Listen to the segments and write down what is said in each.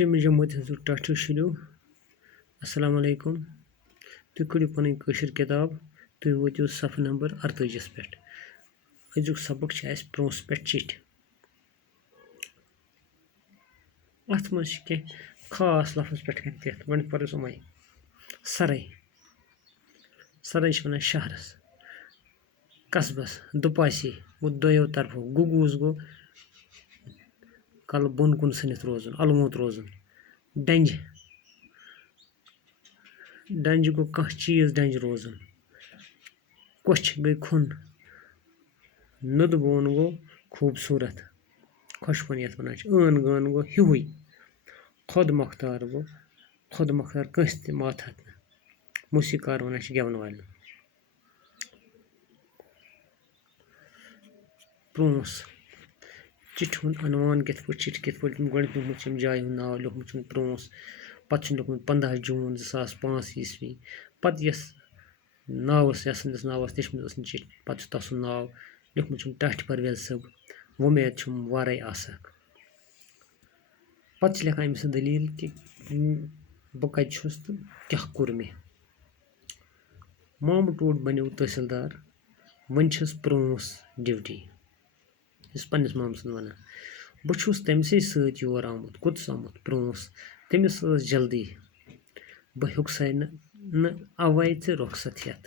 6 جمٲعت ہٕنٛز ٹاٹھو شُریو اَسَلامُ علیکُم تُہۍ کٔرِو پَنٕنۍ کٲشِر کِتاب تُہۍ وٲتِو صفحہٕ نمبر 48 پٮ۪ٹھ أزیُک سبق چھِ اَسہِ برونٛہس پٮ۪ٹھ چِٹھۍ اَتھ منٛز چھِ کینٛہہ خاص لفظ پٮ۪ٹھ کَنۍ دِتھ گۄڈٕنیُک پَرُس یِمَے سَرَے سَرَے چھِ وَنان شہرَس قصبس دُپاسی گوٚو دۄیو طرفو گُگوٗز گوٚو کَلہٕ بۄن کُن ژھٕنِتھ روزُن اَلوُنٛد روزُن ڈَنٛجہِ ڈَنٛجہِ گوٚو کانٛہہ چیٖز ڈَنٛجہِ روزُن کوٚچھ گٔے کھوٚن نُدٕ بوٚن گوٚو خوٗبصوٗرت خۄشوُن یَتھ وَنان چھِ ٲن گٲن گوٚو ہیُوُے خۄد مۄختار گوٚو خۄد مۄختار کٲنٛسہِ تہِ ماتحت نہٕ موسیٖقار وَنان چھِ گٮ۪وَن والٮ۪ن برونٛس چِٹھِ ہُنٛد عنوان کِتھ پٲٹھۍ چِٹھِ کِتھ پٲٹھۍ گۄڈٕنیُک لیوٗکھمُت چھِ أمۍ جایہِ ہُنٛد ناو لیوٗکھمُت چھُم برونٛس پَتہٕ چھُم لیوٗکھمُت 15 جوٗن 2005 عیٖسوی پَتہٕ یۄس ناوَس یَسٕنٛدِس ناوَس لیچھمٕژ ٲسٕن چِٹھۍ پَتہٕ چھُ تَتھ سُنٛد ناو لیوٗکھمُت چھُم ٹاٹھِ پرویز صٲب وۄمید چھُم وارَے آسَکھ پَتہٕ چھِ لیکھان أمِس دٔلیٖل کہِ بہٕ کَتہِ چھُس تہٕ کیٛاہ کوٚر مےٚ مامہٕ ٹوٹھ بَنیو تحصیٖلدار وۄنۍ چھَس برونٛس ڈِوٹی یُس پنٛنِس مامہٕ سُنٛد وَنان بہٕ چھُس تٔمسٕے سۭتۍ یور آمُت کوٚتَس آمُت برونٛس تٔمِس ٲس جلدی بہٕ ہیوٚکسَے نہٕ اَوَے ژٕ رۄخصت ہٮ۪تھ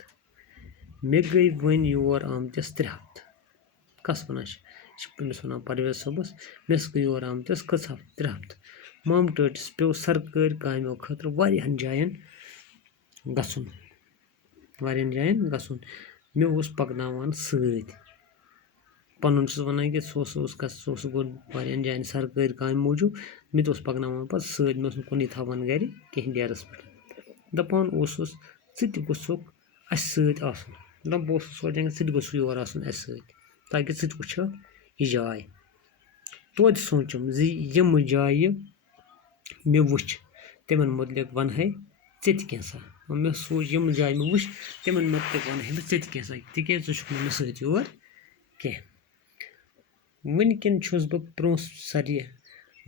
مےٚ گٔے وۄنۍ یور آمتِس 3 ہفتہٕ کَس وَنان چھِ یہِ چھِ أمِس وَنان پرویز صٲبَس مےٚ گٔے یور آمتِس 3 ہفتہٕ مامہٕ ٹٲٹِس پیوٚو سرکٲرۍ کامیو خٲطرٕ واریاہَن جایَن گژھُن مےٚ اوس پَکناوان سۭتۍ پَنُن چھُس وَنان کہِ سُہ اوس گوٚو واریاہَن جایَن سرکٲرۍ کامہِ موٗجوٗب مےٚ تہِ اوس پَکناوان پَتہٕ سۭتۍ مےٚ اوس نہٕ کُنُے تھاوان گَرِ کِہیٖنۍ ڈیرَس پٮ۪ٹھ دَپان اوسُس ژٕ تہِ گوٚژھُکھ اَسہِ سۭتۍ آسُن بہٕ اوسُس سونٛچان ژٕ تہِ گوٚژھُکھ یور آسُن اَسہِ سۭتۍ تاکہِ ژٕ تہِ وٕچھکھ یہِ جاے توتہِ سونٛچُم زِ یِمہٕ جایہِ مےٚ وٕچھ تِمَن مُتعلِق وَنہَے ژےٚ تہِ کینٛژھا مےٚ سوٗنٛچ یِم جایہِ مےٚ وٕچھ تِمَن مُتعلِق وَنہَے بہٕ ژےٚ تہِ کینٛژھا تِکیٛازِ ژٕ چھُکھ نہٕ مےٚ سۭتۍ یور کینٛہہ وٕنۍکٮ۪ن چھُس بہٕ برونٛس سَریہِ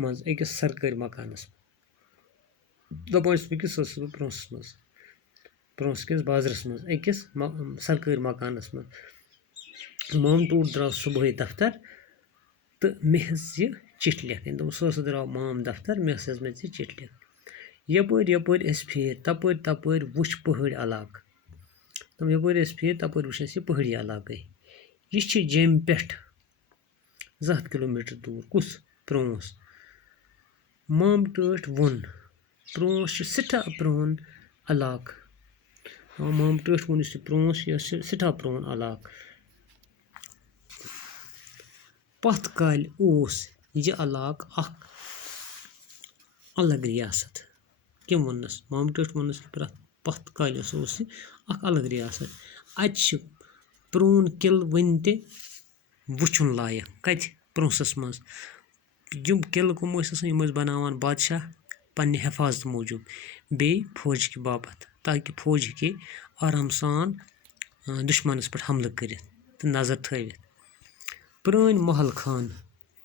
منٛز أکِس سرکٲرۍ مکانَس دَپان چھُس وٕنۍکٮ۪س ٲسٕس بہٕ برونٛسَس منٛز برونٛس کِس بازرَس منٛز أکِس سرکٲرۍ مکانَس منٛز مامہٕ ٹوٹھ درٛاو صُبحٲے دفتر تہٕ مےٚ ہیٚژ یہِ چِٹھۍ لیکھٕنۍ دوٚپُن صُبحس درٛاو مام دفتر مےٚ ہیٚژ مےٚ ژےٚ چِٹھۍ لیکھٕنۍ یَپٲرۍ أسۍ پھیٖرۍ تَپٲرۍ وٕچھ پہٲڑۍ علاقہٕ یَپٲرۍ أسۍ پھیٖرۍ تَپٲرۍ وٕچھ اَسہِ یہِ پہٲڑی علاقَے یہِ چھِ جیٚمہِ پٮ۪ٹھ 100 کِلوٗمیٖٹر دوٗر کُس برونٛس مامہٕ ٹٲٹھۍ ووٚن برونٛس چھِ سٮ۪ٹھاہ پرٛون علاقہٕ مامہٕ ٹٲٹھۍ ووٚن یُس یہِ برونٛس چھِ یہِ چھِ سٮ۪ٹھاہ پرٛون علاقہٕ پَتھ کالہِ اوس یہِ علاقہٕ اَکھ الگ رِیاست کٔمۍ ووٚننَس مامہٕ ٹٲٹھۍ ووٚننَس پَتھ کالہِ اوس یہِ اَکھ الگ رِیاست اَتہِ چھِ پرٛون قِلہٕ وٕنہِ تہِ وٕچھُن لایق کَتہِ برونٛسَس منٛز یِم قِلہٕ کٕم ٲسۍ آسان یِم ٲسۍ بَناوان بادشاہ پنٛنہِ حفاظتہٕ موٗجوٗب بیٚیہِ فوجکہِ باپَتھ تاکہِ فوج ہیٚکہِ آرام سان دُشمَنَس پٮ۪ٹھ حملہٕ کٔرِتھ تہٕ نظر تھٲوِتھ پرٛٲنۍ محل خانہٕ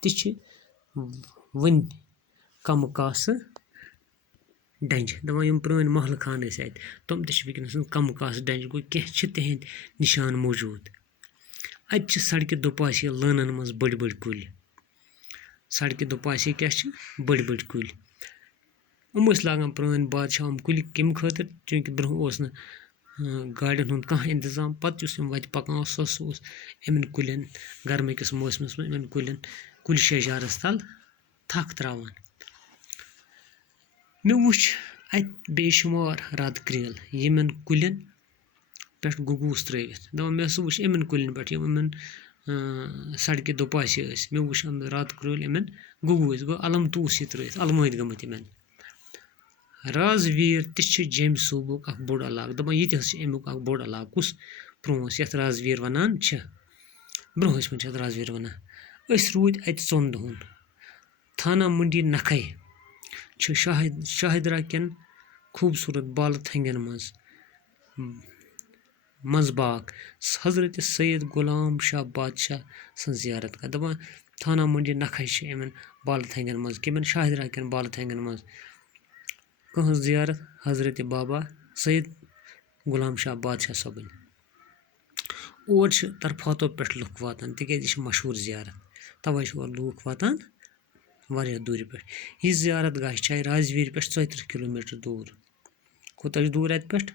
تہِ چھِ وٕنہِ کَمہٕ کاسہٕ ڈَنٛجہِ دَپان یِم پرٛٲنۍ محلہٕ خانہٕ ٲسۍ اَتہِ تِم تہِ چھِ وٕنکٮ۪نَس کَمہٕ کاسہٕ ڈَنٛجہِ گوٚو کینٛہہ چھِ تِہِنٛدۍ نِشان موٗجوٗد اَتہِ چھِ سڑکہِ دُپاسے لٲنَن منٛز بٔڑۍ بٔڑۍ کُلۍ سڑکہِ دُپاسے کیٛاہ چھِ بٔڑۍ بٔڑۍ کُلۍ یِم ٲسۍ لاگان پرٛٲنۍ بادشاہ یِم کُلۍ کَمہِ خٲطرٕ چوٗنٛکہِ برونٛہہ اوس نہٕ گاڑٮ۪ن ہُنٛد کانٛہہ اِنتظام پَتہٕ یُس یِم وَتہِ پَکان سُہ اوس یِمَن کُلٮ۪ن گرمہٕ کِس موسمَس منٛز یِمَن کُلۍ شیٚہجارَس تَل تھَکھ ترٛاوان مےٚ وٕچھ اَتہِ بے شُمار رَد کرٛیٖل یِمَن کُلٮ۪ن پٮ۪ٹھ گُگوٗس ترٛٲوِتھ دَپان مےٚ ہسا وٕچھ یِمَن کُلٮ۪ن پٮ۪ٹھ یِمَن سڑکہِ دُپاسے ٲسۍ مےٚ وٕچھ رَد کرٛیٖل یِمَن گُگوٗس گوٚو علمتوٗس یہِ ترٛٲوِتھ اَلمٲدۍ گٔمٕتۍ یِمَن رازویٖر تہِ چھِ جیٚمہِ صوٗبُک اَکھ بوٚڑ علاقہٕ دَپان یہِ تہِ حظ چھِ اَمیُک اَکھ بوٚڑ علاقہٕ کُس برونٛس یَتھ رازویٖر وَنان چھِ برونٛہہ ٲسۍ مٕتۍ چھِ اَتھ رازویٖر وَنان أسۍ روٗدۍ اَتہِ 2 دۄہَن تھانہ مٔنڈی نَکھَے چھِ شاہِدرا کٮ۪ن خوٗبصوٗرت بالہٕ تھنٛگٮ۪ن منٛز باغ حضرتِ سید غلام شاہ بادشاہ سٕنٛز زیارت کَران دَپان تھانا منڈی نکھے چھِ یِمن بالہٕ تھنگن منٛز کٔمن شاہدرا کٮ۪ن بالہٕ تھنگن منٛز کٕہٕنٛز زیارت حضرت بابا سید غلام شاہ بادشاہ صٲبٕنۍ اور چھِ طرفاتو پٮ۪ٹھ لُکھ واتان تِکیازِ یہِ چھِ مشہوٗر زیارت تَوے چھِ اور لوٗکھ واتان واریاہ دوٗرِ پٮ۪ٹھ یہِ زیارت گاہ چھِ راجویٖر پٮ۪ٹھ 34 کِلوٗمیٖٹر دوٗر کوٗتاہ چھُ دوٗر اَتہِ پٮ۪ٹھ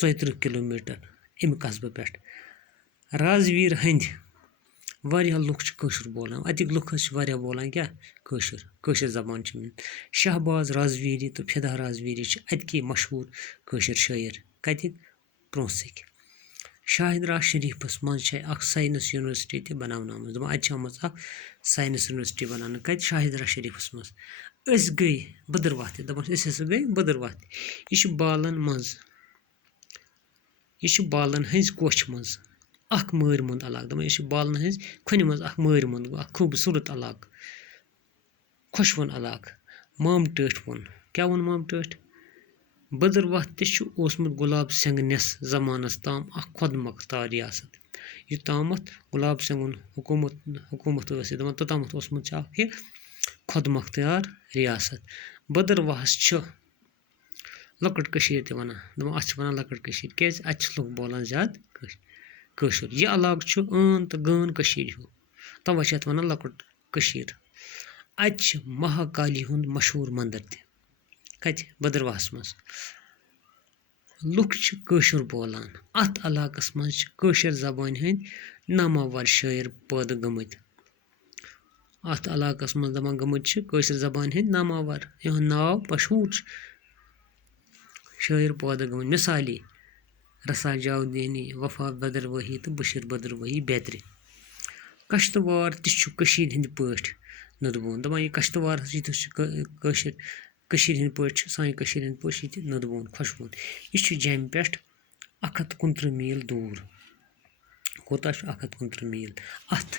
34 کِلوٗمیٖٹر اَمہِ قصبہٕ پٮ۪ٹھ راجویٖر ہٕنٛدۍ واریاہ لُکھ چھِ کٲشُر بولان اَتِکۍ لُکھ حظ چھِ واریاہ بولان کیٛاہ کٲشِر زبان چھِ شہباز راجویٖری تہٕ فِدا راجویٖری چھِ اَتکی مشہوٗر کٲشِر شٲعر کَتِکۍ برونٛہہ شاہدرا شریٖفَس منٛز چھِ اکھ ساینس یونیورسٹی تہِ بناونہٕ آمٕژ دَپان اَتہِ چھِ آمٕژ اکھ ساینس یونیورسٹی بناونہٕ کَتہِ شاہدرا شریٖفَس منٛز أسۍ گٔے بٔدٕروہ تہِ دَپان أسۍ ہسا گٔے بٔدٕروہ تہِ یہِ چھُ بالن منٛز یہِ چھُ بالن ہٕنٛزِ کوچھِ منٛز اکھ مٲرۍ مُنٛد علاقہٕ دَپان یہِ چھُ بالن ہٕنٛزِ کھۄنہِ منٛز اکھ مٲرۍ مُنٛد اکھ خوٗبصوٗرت علاقہٕ خۄشوُن علاقہٕ مامہٕ ٹٲٹھۍ ووٚن کیٛاہ ووٚن مامہٕ ٹٲٹھۍ بٔدٕروہ تہِ چھُ اوسمُت گُلاب سنگھ نِس زمانس تام اکھ خۄد مۄختار ریاست یوٚتامتھ گُلاب سنگھُن حکوٗمت ٲس یہِ دَپان توٚتامتھ اوسمُت چھُ اکھ یہِ خۄد مۄختار ریاست بٔدٕروہس چھُ لۄکٕٹ کٔشیٖر تہِ وَنان دَپان اَتھ چھِ وَنان لۄکٕٹ کٔشیٖر کیٛازِ اَتہِ چھِ لُکھ بولان زیادٕ کٲشُر یہِ علاقہٕ چھُ عٲن تہٕ غٲن کٔشیٖرِ ہیوٗ تَوے چھِ اَتھ وَنان لۄکٕٹ کٔشیٖر اَتہِ چھِ مہاکالی ہُنٛد مشہوٗر منٛدر تہِ کَتہِ بٔدٕروہس منٛز لُکھ چھِ کٲشُر بولان اَتھ علاقس منٛز چھِ کٲشِر زبانہِ ہٕنٛدۍ ناماوار شٲعر پٲدٕ گٔمٕتۍ اَتھ علاقس منٛز دَپان گٔمٕتۍ چھِ کٲشِر زبانہِ ہٕنٛدۍ ناماوار یِہُنٛد ناو مشہوٗر چھُ شٲعر پٲدٕ گٔمٕتۍ مِثالے رسا جاودیٖنی وفا بدٕروٲہی تہٕ بشیٖر بدٕروٲہی بیترِ کشتٕوار تہِ چھُ کٔشیٖرِ ہٕنٛدۍ پٲٹھۍ نُدبون دَپان یہِ کشتٕوار ییٚتہِ چھُ کٔشیٖرِ ہٕنٛدۍ پٲٹھۍ چھِ سانہِ کٔشیٖرِ ہٕنٛدۍ پٲٹھۍ چھِ ییٚتہِ نُدبون خۄشوُن یہِ چھُ جیٚمہِ پٮ۪ٹھ 129 میٖل دوٗر کوٗتاہ چھُ 129 میٖل اَتھ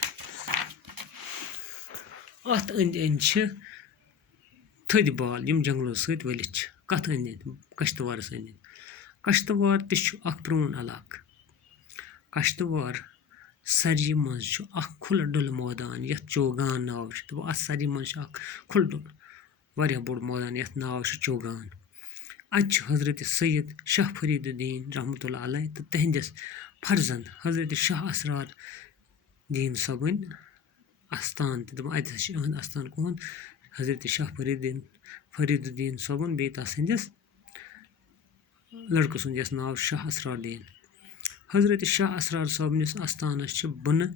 أنٛدۍ أنٛدۍ چھِ تھٔدۍ بال یِم جنگلو سۭتۍ ؤلِتھ چھِ کَتھ أنٛدۍ أنٛدۍ کشتٕوارَس أنٛدۍ أنٛدۍ کشتٕوار تہِ چھُ اکھ پرٛون علاقہٕ کشتٕوار سرجہِ منٛز چھُ اکھ کھُلہٕ ڈُلہٕ مٲدان یَتھ چوگان ناو چھُ دَپان اَتھ سرجہِ منٛز چھُ اکھ کھُلہٕ ڈُلہٕ واریاہ بوٚڑ مٲدان یَتھ ناو چھُ چوگان اَتہِ چھُ حضرت سید شاہ فریٖد الدیٖن رحمتہ اللہ علیہ تہٕ تِہنٛدِس فرزند حضرت شاہ اسرار دیٖن صٲبٕنۍ اَستان تہِ دَپان اَتہِ ہسا چھُ یِہُنٛد اَستان کُہُنٛد حضرت شاہ فریٖد الدیٖن صٲبُن بیٚیہِ تَس سٕنٛدِس لٔڑکہٕ سُنٛد یَس ناو شاہ اسرار دیٖن حضرت شاہ اسرار صٲبنِس اَستانَس چھِ بۄنہٕ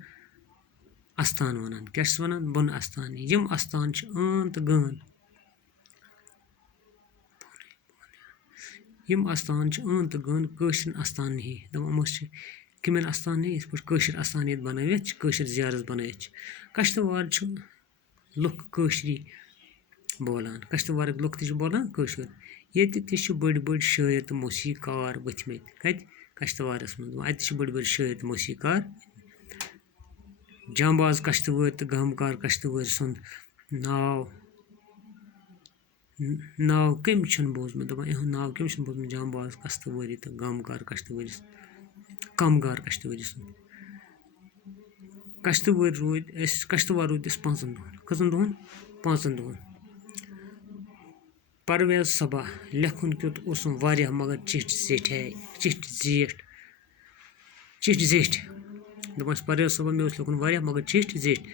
اَستان وَنان کیٛاہ چھِس وَنان بۄنہٕ اَستان یِم اَستان چھِ عٲن تہٕ غٲن یِم اَستان چھِ عٲن تہٕ غٲن کٲشرٮ۪ن اَستان ہی دَپان یِمو چھِ کٔمٮ۪ن اَستان ہی یِتھ پٲٹھۍ کٲشِر اَستان ییٚتہِ بَنٲوِتھ چھِ کٲشِر زیارت بَنٲوِتھ چھِ کشتٕوار چھُ لُکھ کٲشری بولان کشتٕوارٕکۍ لُکھ تہِ چھِ بولان کٲشُر ییٚتہِ تہِ چھِ بٔڑۍ بٔڑۍ شٲعر تہٕ موسیٖقار ؤتھمٕتۍ کَتہِ کشتٕوارَس منٛز اَتہِ چھِ بٔڑۍ بٔڑۍ شٲعر تہٕ موسیٖقار جامباز کشتٕوٲرۍ تہٕ گامکار کشتٕوٲرۍ سُنٛد ناو کٔمۍ چھُنہٕ بوٗزمُت دَپان یِہُنٛد ناو کٔمۍ چھُنہٕ بوٗزمُت جامباز کشتٕوٲری تہٕ کامگار کشتٕوٲری سُنٛد کشتٕوار روٗدۍ أسۍ 5 دۄہن کٔژن دۄہن 5 دۄہن پرویز صبا لیکھُن کیُتھ اوسُم واریاہ مگر چِٹھۍ زیٹھۍ دَپان چھِ پرویز صٲبا مےٚ اوس لیکھُن واریاہ مگر چِٹھۍ زیٹھۍ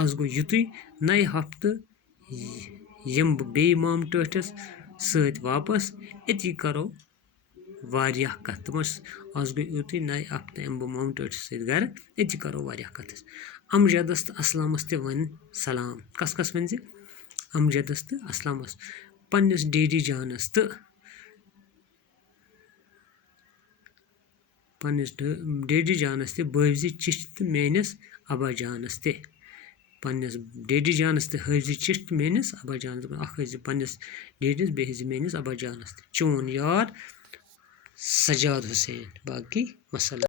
آز گوٚو یُتُے نَیہِ ہفتہٕ یِمہٕ بہٕ بیٚیہِ مامہٕ ٹٲٹھِس سۭتۍ واپس أتی کرو واریاہ کَتھ دَپان چھِ آز گوٚو یُتُے نَیہِ ہفتہٕ یِمہٕ بہٕ مامہٕ ٹٲٹھِس سۭتۍ گرٕ أتی کرو واریاہ کَتھ اَمجدس تہٕ اَسلامس تہِ وَنہِ سلام کَس وَنہِ زِ اَمجدس تہٕ اَسلامس پنٛنِس ڈیڈی جانس تہٕ تہِ بٲوزِ چِٹھۍ تہٕ میٲنِس ابا جانس تہِ پنٛنِس ڈیڈی جانس تہِ ہٲوزِ چِٹھۍ تہٕ میٲنِس ابا جانس اکھ ہٲوزِ پنٛنِس ڈیڈیس بیٚیہِ ہٲوزِ میٲنِس ابا جانس تہِ چون یار سجاد حُسین باقٕے وسلام